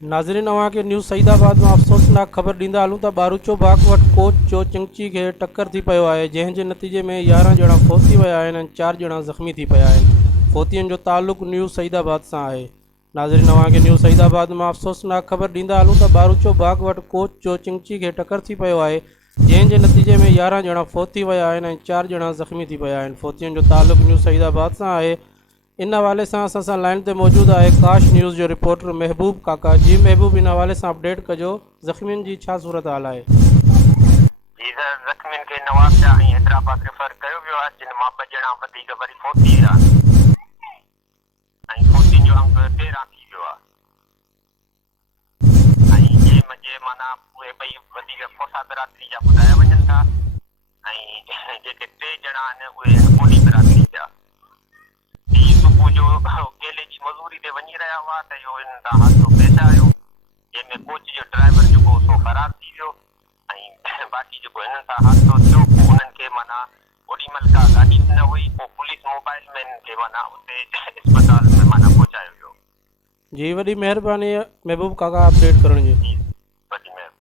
नाज़रीन अवां खे न्यूज़ सईदाबाद में अफ़सोसनाक ख़बर ॾींदा हलूं त बारूचो बाग वटि कोच जो चिंची खे टक्कर थी पियो आहे, जंहिं जे नतीजे में 11 ॼणा फौत थी विया आहिनि ऐं 4 ॼणा ज़ख़्मी थी पिया आहिनि। फौतियुनि जो तालुक़ न्यूज़ सईदाबाद सां आहे। नाज़रीन अवां खे न्यूज़ सईदाबाद में अफ़सोसनाक ख़बर ॾींदा हलूं त बारूचो बाग वटि कोच जो चिंची खे टक्कर थी पियो आहे, जंहिं जे नतीजे में 11 ॼणा फौत थी विया आहिनि ऐं 4 ॼणा ज़ख़्मी थी पिया आहिनि। फौतियुनि जो तालुक़ न्यूज़ सईदाबाद सां आहे। इन हवाले सां असां लाइन ते मौजूदु आहे काश न्यूज़ जो रिपोर्टर महबूब काका। जी महबूब, इन हवाले सां अपडेट कजो, ज़ख़्मियुनि जी छा सूरत हाल आहे? जी सर, ज़ख़्मियुनि खे नवाबशा ऐं हैदराबाद रेफर कयो वियो आहे, जिन मां 2 ॼणा वधीक वरी फौत थी विया ऐं फौतियुनि जो अंक 13 थी वियो आहे ऐं जंहिं माना उहे ॿई वधीक फोसा बिरादरी जा ॿुधाया वञनि था ऐं जेके 3 ॼणा आहिनि उहे कोडी बिरादरी जा। ॾींहुं सुबुह जो केले जी मज़ूरी ते वञी रहिया हुआ त इहो हिन सां हादसो पेश आयो, जंहिंमें कोच जो ड्राइवर जेको सो फ़रार थी वियो ऐं बाक़ी जेको हिननि सां हादसो थियो पोइ उन्हनि खे माना ओॾीमहिल का गाॾी न हुई, पोइ पुलिस मोबाइल में हिननि खे माना उते इस्पताल में माना पहुचायो वियो। जी, वॾी महिरबानी महबूब काका अपडेट करण जी।